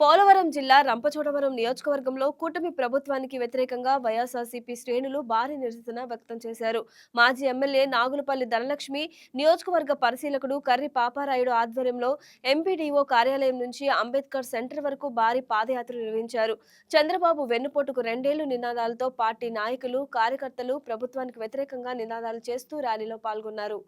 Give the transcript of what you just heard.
పోలవరం జిల్లా రంపచోడవరం నియోజకవర్గంలో కూటమి ప్రభుత్వానికి వ్యతిరేకంగా వైఎస్ఆర్సీపీ శ్రేణులు భారీ నిరసన వ్యక్తం చేశారు. మాజీ ఎమ్మెల్యే నాగులపల్లి ధనలక్ష్మి, నియోజకవర్గ పరిశీలకుడు కర్రి పాపారాయుడు ఆధ్వర్యంలో ఎంపీడీఓ కార్యాలయం నుంచి అంబేద్కర్ సెంటర్ వరకు భారీ పాదయాత్ర నిర్వహించారు. చంద్రబాబు వెన్నుపోటుకు 2 ఏళ్లు నినాదాలతో పార్టీ నాయకులు, కార్యకర్తలు ప్రభుత్వానికి వ్యతిరేకంగా నినాదాలు చేస్తూ ర్యాలీలో పాల్గొన్నారు.